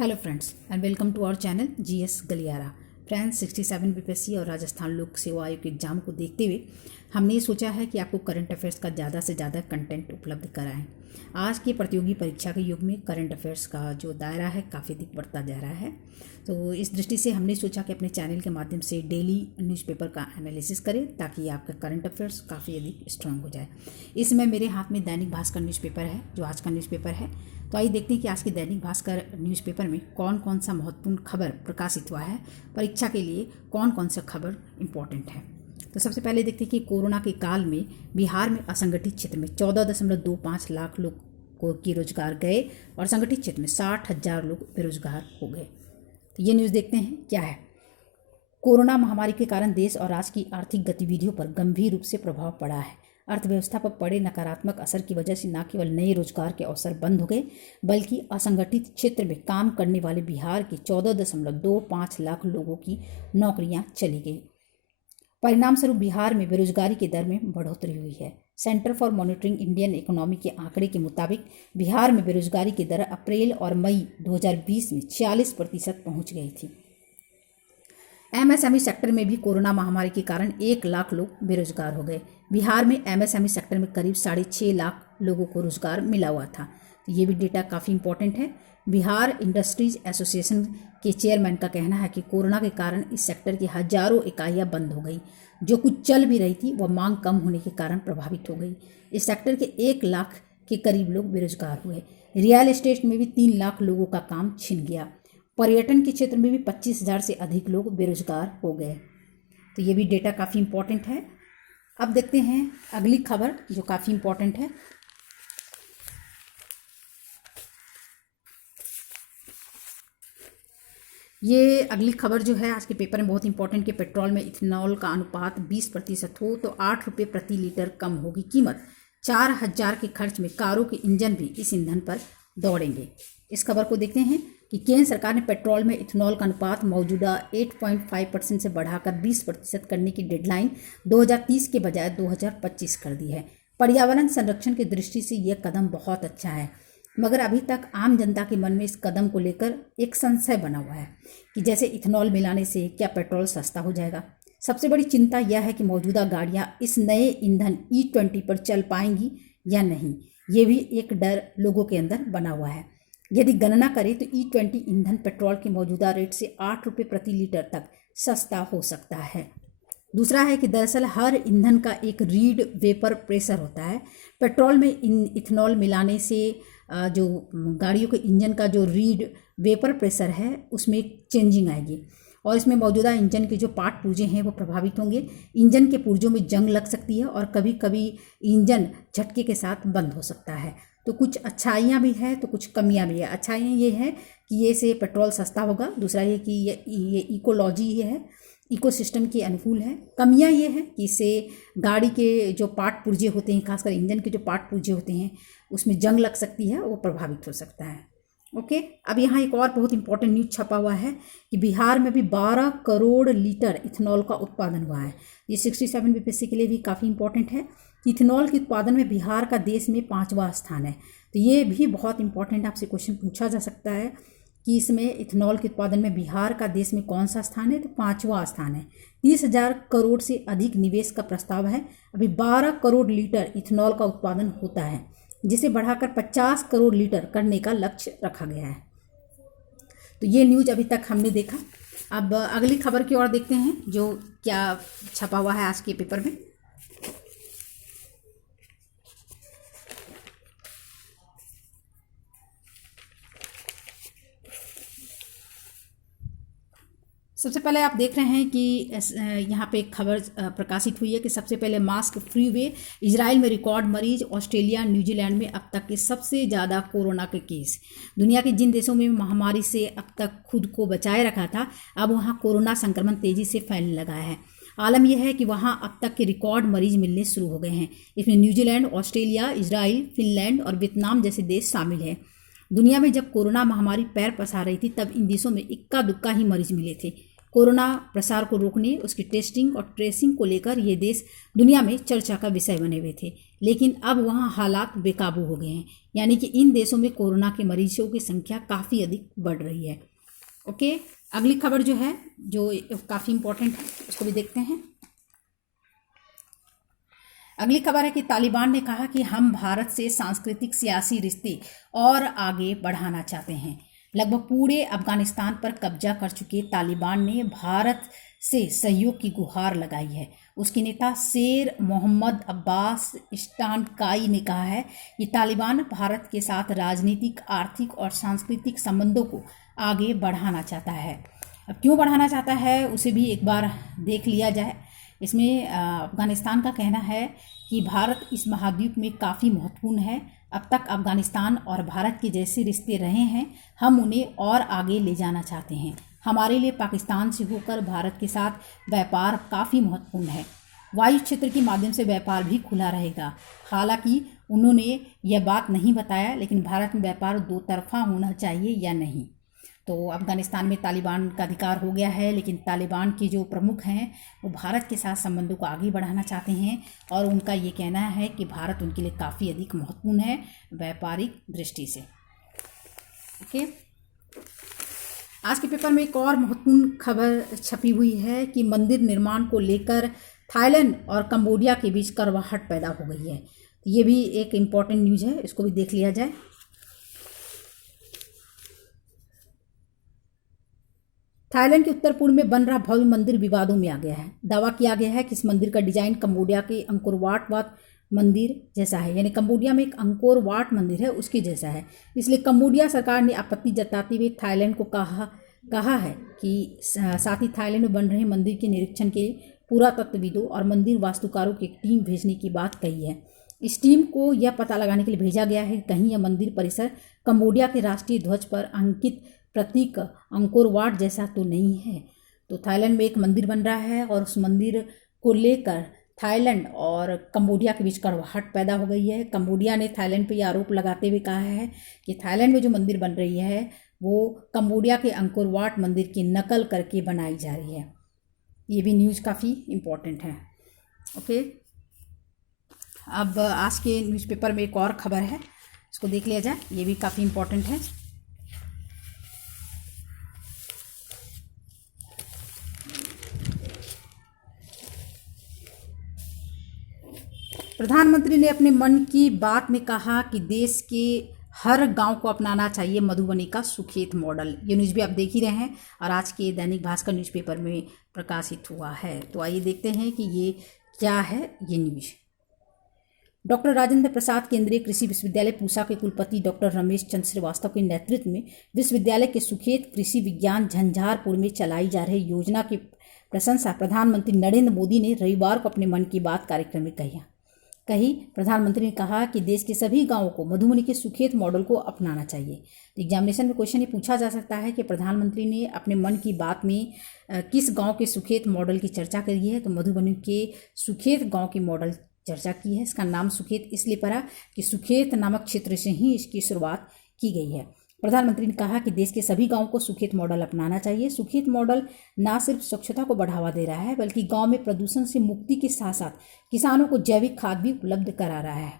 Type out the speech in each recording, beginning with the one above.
Hello friends and welcome to our channel GS गलियारा। Friends 67 BPSC और राजस्थान लोक सेवा आयोग के एग्जाम को देखते हुए हमने ये सोचा है कि आपको करंट अफेयर्स का ज़्यादा से ज़्यादा कंटेंट उपलब्ध कराएं। आज की प्रतियोगी परीक्षा के युग में करंट अफेयर्स का जो दायरा है काफ़ी अधिक बढ़ता जा रहा है, तो इस दृष्टि से हमने सोचा कि अपने चैनल के माध्यम से डेली न्यूज़पेपर का एनालिसिस करें ताकि आपका करंट अफेयर्स काफ़ी अधिक स्ट्रांग हो जाए। इस समय मेरे हाथ में दैनिक भास्कर न्यूज़पेपर है जो आज का न्यूज़पेपर है। तो आइए देखते हैं कि आज के दैनिक भास्कर न्यूज़पेपर में कौन कौन सा महत्वपूर्ण खबर प्रकाशित हुआ है, परीक्षा के लिए कौन कौन सा खबर इम्पोर्टेंट है। तो सबसे पहले देखते हैं कि कोरोना के काल में बिहार में असंगठित क्षेत्र में 14.25 लाख लोग को की रोजगार गए और संगठित क्षेत्र में 60,000 लोग बेरोजगार हो गए। तो ये न्यूज़ देखते हैं क्या है। कोरोना महामारी के कारण देश और राज्य की आर्थिक गतिविधियों पर गंभीर रूप से प्रभाव पड़ा है। अर्थव्यवस्था पर पड़े नकारात्मक असर की वजह से न केवल नए रोजगार के अवसर बंद हो गए बल्कि असंगठित क्षेत्र में काम करने वाले बिहार के 14.25 लाख लोगों की नौकरियां चली गई। परिणाम स्वरूप बिहार में बेरोजगारी की दर में बढ़ोतरी हुई है। Centre for monitoring Indian economy के आंकड़े के मुताबिक बिहार में बेरोजगारी की दर अप्रैल और मई 2020 में 46% पहुंच गई थी। एमएसएमई सेक्टर में भी कोरोना महामारी के कारण 1 लाख लोग बेरोजगार हो गए। बिहार में एमएसएमई सेक्टर में करीब 6.5 लाख लोगों को रोजगार मिला हुआ था। तो ये भी डेटा काफ़ी इंपॉर्टेंट है। बिहार इंडस्ट्रीज एसोसिएशन के चेयरमैन का कहना है कि कोरोना के कारण इस सेक्टर की हजारों इकाइयां बंद हो गई। जो कुछ चल भी रही थी वह मांग कम होने के कारण प्रभावित हो गई। इस सेक्टर के 1 लाख के करीब लोग बेरोजगार हुए। रियल एस्टेट में भी 3 लाख लोगों का काम छिन गया। पर्यटन के क्षेत्र में भी 25,000 से अधिक लोग बेरोजगार हो गए। तो ये भी डेटा काफ़ी इंपॉर्टेंट है। अब देखते हैं अगली खबर जो काफ़ी इंपॉर्टेंट है। ये अगली खबर जो है आज के पेपर में बहुत इंपॉर्टेंट कि पेट्रोल में इथेनॉल का अनुपात 20% हो तो 8 रुपये प्रति लीटर कम होगी कीमत। 4,000 के खर्च में कारों के इंजन भी इस ईंधन पर दौड़ेंगे। इस खबर को देखते हैं कि केंद्र सरकार ने पेट्रोल में इथेनॉल का अनुपात मौजूदा 8.5% से बढ़ाकर 20% करने की डेडलाइन 2030 के बजाय 2025 कर दी है। पर्यावरण संरक्षण की दृष्टि से यह कदम बहुत अच्छा है, मगर अभी तक आम जनता के मन में इस कदम को लेकर एक संशय बना हुआ है कि जैसे इथेनॉल मिलाने से क्या पेट्रोल सस्ता हो जाएगा। सबसे बड़ी चिंता यह है कि मौजूदा गाड़ियां इस नए ईंधन E20 पर चल पाएंगी या नहीं। ये भी एक डर लोगों के अंदर बना हुआ है। यदि गणना करें तो E20 ईंधन पेट्रोल के मौजूदा रेट से 8 रुपये प्रति लीटर तक सस्ता हो सकता है। दूसरा है कि दरअसल हर ईंधन का एक रीड वेपर प्रेशर होता है। पेट्रोल में इथेनॉल मिलाने से जो गाड़ियों के इंजन का जो रीड वेपर प्रेशर है उसमें एक चेंजिंग आएगी और इसमें मौजूदा इंजन के जो पार्ट पुर्जे हैं वो प्रभावित होंगे। इंजन के पुर्जों में जंग लग सकती है और कभी कभी इंजन झटके के साथ बंद हो सकता है। तो कुछ अच्छाइयाँ भी है तो कुछ कमियाँ भी है। अच्छाइयाँ ये है कि ये से पेट्रोल सस्ता होगा। दूसरा ये कि ये इकोलॉजी ये है, इकोसिस्टम के अनुकूल है। कमियाँ ये है कि इससे गाड़ी के जो पार्ट पुर्जे होते हैं, खासकर इंजन के जो पार्ट पुर्जे होते हैं उसमें जंग लग सकती है, वो प्रभावित हो सकता है। ओके, अब यहाँ एक और बहुत इंपॉर्टेंट न्यूज़ छपा हुआ है कि बिहार में भी 12 करोड़ लीटर इथेनॉल का उत्पादन हुआ है। ये 67 बीपीएससी के लिए भी काफ़ी इंपॉर्टेंट है। इथेनॉल के उत्पादन में बिहार का देश में 5वां स्थान है। तो ये भी बहुत इंपॉर्टेंट आपसे क्वेश्चन पूछा जा सकता है कि इसमें इथेनॉल के उत्पादन में बिहार का देश में कौन सा स्थान है, तो 5वां स्थान है। 30,000 करोड़ से अधिक निवेश का प्रस्ताव है। अभी 12 करोड़ लीटर इथेनॉल का उत्पादन होता है जिसे बढ़ाकर 50 करोड़ लीटर करने का लक्ष्य रखा गया है। तो ये न्यूज़ अभी तक हमने देखा। अब अगली खबर की ओर देखते हैं जो क्या छपा हुआ है आज के पेपर में। सबसे पहले आप देख रहे हैं कि यहाँ पे एक खबर प्रकाशित हुई है कि सबसे पहले मास्क फ्री वे, इजराइल में रिकॉर्ड मरीज, ऑस्ट्रेलिया न्यूजीलैंड में अब तक के सबसे ज़्यादा कोरोना के केस। दुनिया के जिन देशों में महामारी से अब तक खुद को बचाए रखा था अब वहाँ कोरोना संक्रमण तेज़ी से फैलने लगा है। आलम यह है कि वहाँ अब तक के रिकॉर्ड मरीज मिलने शुरू हो गए हैं। इसमें न्यूजीलैंड, ऑस्ट्रेलिया, इजराइल, फिनलैंड और वियतनाम जैसे देश शामिल हैं। दुनिया में जब कोरोना महामारी पैर पसार रही थी तब इन देशों में इक्का दुक्का ही मरीज मिले थे। कोरोना प्रसार को रोकने, उसकी टेस्टिंग और ट्रेसिंग को लेकर ये देश दुनिया में चर्चा का विषय बने हुए थे। लेकिन अब वहाँ हालात बेकाबू हो गए हैं, यानी कि इन देशों में कोरोना के मरीजों की संख्या काफ़ी अधिक बढ़ रही है। ओके, अगली खबर जो है जो काफ़ी इम्पोर्टेंट है उसको भी देखते हैं। अगली खबर है कि तालिबान ने कहा कि हम भारत से सांस्कृतिक सियासी रिश्ते और आगे बढ़ाना चाहते हैं। लगभग पूरे अफगानिस्तान पर कब्जा कर चुके तालिबान ने भारत से सहयोग की गुहार लगाई है। उसके नेता शेर मोहम्मद अब्बास इस्टानकाई ने कहा है कि तालिबान भारत के साथ राजनीतिक, आर्थिक और सांस्कृतिक संबंधों को आगे बढ़ाना चाहता है। अब क्यों बढ़ाना चाहता है उसे भी एक बार देख लिया जाए। इसमें अफ़गानिस्तान का कहना है कि भारत इस महाद्वीप में काफ़ी महत्वपूर्ण है। अब तक अफ़गानिस्तान और भारत के जैसे रिश्ते रहे हैं, हम उन्हें और आगे ले जाना चाहते हैं। हमारे लिए पाकिस्तान से होकर भारत के साथ व्यापार काफ़ी महत्वपूर्ण है। वायु क्षेत्र के माध्यम से व्यापार भी खुला रहेगा। हालांकि उन्होंने यह बात नहीं बताया, लेकिन भारत में व्यापार दो तरफा होना चाहिए या नहीं। तो अफ़गानिस्तान में तालिबान का अधिकार हो गया है, लेकिन तालिबान के जो प्रमुख हैं वो भारत के साथ संबंधों को आगे बढ़ाना चाहते हैं और उनका ये कहना है कि भारत उनके लिए काफ़ी अधिक महत्वपूर्ण है व्यापारिक दृष्टि से। ओके, आज के पेपर में एक और महत्वपूर्ण खबर छपी हुई है कि मंदिर निर्माण को लेकर थाईलैंड और कंबोडिया के बीच कड़वाहट पैदा हो गई है। तो ये भी एक इम्पॉर्टेंट न्यूज़ है, इसको भी देख लिया जाए। थाईलैंड के उत्तर पूर्व में बन रहा भव्य मंदिर विवादों में आ गया है। दावा किया गया है कि इस मंदिर का डिजाइन कंबोडिया के अंकोरवाट मंदिर जैसा है, यानी कंबोडिया में एक अंकोरवाट मंदिर है उसके जैसा है। इसलिए कंबोडिया सरकार ने आपत्ति जताते हुए थाईलैंड को कहा है कि साथ ही थाईलैंड में बन रहे मंदिर के निरीक्षण के पुरातत्वविदों और मंदिर वास्तुकारों की एक टीम भेजने की बात कही है। इस टीम को यह पता लगाने के लिए भेजा गया है कि कहीं यह मंदिर परिसर कंबोडिया के राष्ट्रीय ध्वज पर अंकित प्रतीक अंकोरवाट जैसा तो नहीं है। तो थाईलैंड में एक मंदिर बन रहा है और उस मंदिर को लेकर थाईलैंड और कंबोडिया के बीच कड़वाहट पैदा हो गई है। कंबोडिया ने थाईलैंड पर यह आरोप लगाते हुए कहा है कि थाईलैंड में जो मंदिर बन रही है वो कंबोडिया के अंकोरवाट मंदिर की नकल करके बनाई जा रही है। ये भी न्यूज़ काफ़ी इम्पोर्टेंट है। ओके, अब आज के न्यूज़पेपर में एक और खबर है, इसको देख लिया जाए। ये भी काफ़ी इम्पोर्टेंट है। प्रधानमंत्री ने अपने मन की बात में कहा कि देश के हर गांव को अपनाना चाहिए मधुबनी का सुखेत मॉडल। ये न्यूज़ भी आप देख ही रहे हैं और आज के दैनिक भास्कर न्यूज़पेपर में प्रकाशित हुआ है। तो आइए देखते हैं कि ये क्या है ये न्यूज़। डॉक्टर राजेंद्र प्रसाद केंद्रीय कृषि विश्वविद्यालय पूसा के कुलपति डॉक्टर रमेश चंद्र श्रीवास्तव के नेतृत्व में विश्वविद्यालय के सुखेत कृषि विज्ञान झंझारपुर में चलाई जा रही योजना की प्रशंसा प्रधानमंत्री नरेंद्र मोदी ने रविवार को अपने मन की बात कार्यक्रम में कही। प्रधानमंत्री ने कहा कि देश के सभी गांवों को मधुबनी के सुखेत मॉडल को अपनाना चाहिए। एग्जामिनेशन में क्वेश्चन ये पूछा जा सकता है कि प्रधानमंत्री ने अपने मन की बात में किस गांव के सुखेत मॉडल की चर्चा करी है। तो मधुबनी के सुखेत गांव की मॉडल चर्चा की है। इसका नाम सुखेत इसलिए पड़ा कि सुखेत नामक क्षेत्र से ही इसकी शुरुआत की गई है। प्रधानमंत्री ने कहा कि देश के सभी गांवों को सुखेत मॉडल अपनाना चाहिए। सुखेत मॉडल न सिर्फ स्वच्छता को बढ़ावा दे रहा है बल्कि गांव में प्रदूषण से मुक्ति के साथ साथ किसानों को जैविक खाद भी उपलब्ध करा रहा है।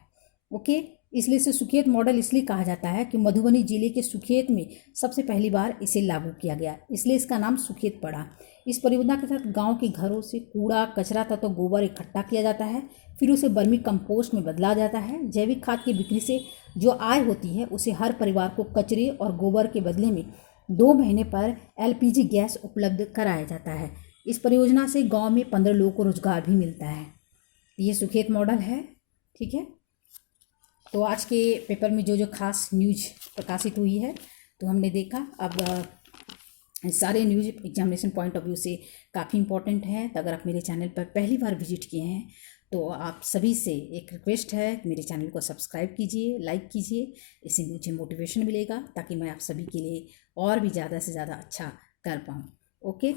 ओके, इसलिए इसे सुखेत मॉडल इसलिए कहा जाता है कि मधुबनी जिले के सुखेत में सबसे पहली बार इसे लागू किया गया, इसलिए इसका नाम सुखेत पड़ा। इस परियोजना के तहत गांव के घरों से कूड़ा, कचरा तथा गोबर इकट्ठा किया जाता है, फिर उसे वर्मी कंपोस्ट में बदला जाता है। जैविक खाद की बिक्री से जो आय होती है उसे हर परिवार को कचरे और गोबर के बदले में 2 महीने पर LPG गैस उपलब्ध कराया जाता है। इस परियोजना से गांव में 15 लोगों को रोजगार भी मिलता है। ये सुखेत मॉडल है। ठीक है, तो आज के पेपर में जो जो खास न्यूज प्रकाशित हुई है तो हमने देखा। अब सारे news examination point of view से काफ़ी इंपॉर्टेंट है। तो अगर आप मेरे चैनल पर पहली बार विजिट किए हैं तो आप सभी से एक रिक्वेस्ट है कि मेरे चैनल को सब्सक्राइब कीजिए, लाइक कीजिए। इससे मुझे मोटिवेशन मिलेगा ताकि मैं आप सभी के लिए और भी ज़्यादा से ज़्यादा अच्छा कर पाऊँ। ओके।